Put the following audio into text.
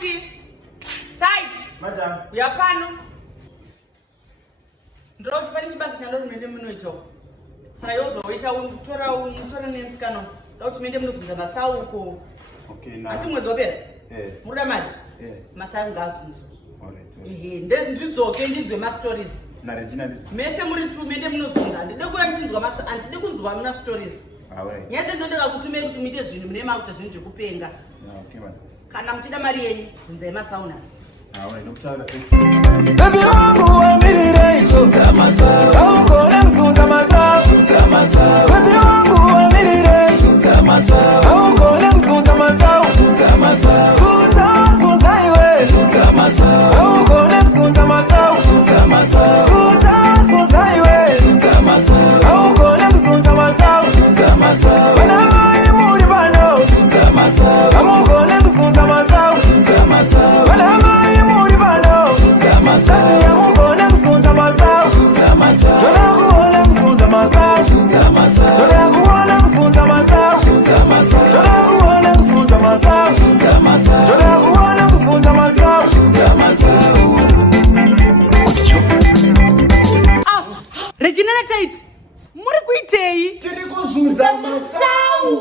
Tight. Madam. Yapano. Ndroti pani chibasa chandori mende munoita. Sayozo waita tora nenskano. Ndoti mende munozunza masauko. Okay, now. Ati mwedzi wapera? Muda mari? Masayu ngazunzo. Alright. Ndidzoke ndidzwe ma-stories. Na Regina this. Mese muri tu mende munozunza. Ndide kuya ndinzwa masa andide kunzwa muna stories. Alright. Nyadze ndodeka kutume kuti muite zvinhu mune makuta zvinhu zvekupenga. Okay, madam. Kana muchida mari yenyu zunzai masaunas. Alright, no time. Baby wangu wamirire shunza masao. Aukone mzunza masao. Shunza masao. Baby wangu wamirire shunza masao. Aukone mzunza masao. Shunza masao. Sunza iwe. Shunza masao. Aukone mzunza masao. Shunza masao. Sunza iwe. Shunza masao. Aukone mzunza masao. Shunza masao. Wanamai muri bano. Shunza masao. Aukone mzunza masao. Shunza masao. Wanamai muri bano. Shunza masao. Aukone mzunza masao. Shunza masao. Tonakuona mzunza masao. Shunza masao. Tonakuona mzunza masao. Shunza masao. Tonakuona mzunza masao. Shunza masao. Tonakuona mzunza masao. Shunza masao. Regina na Tight. Muri kuitei? Tiri kuzunza masao.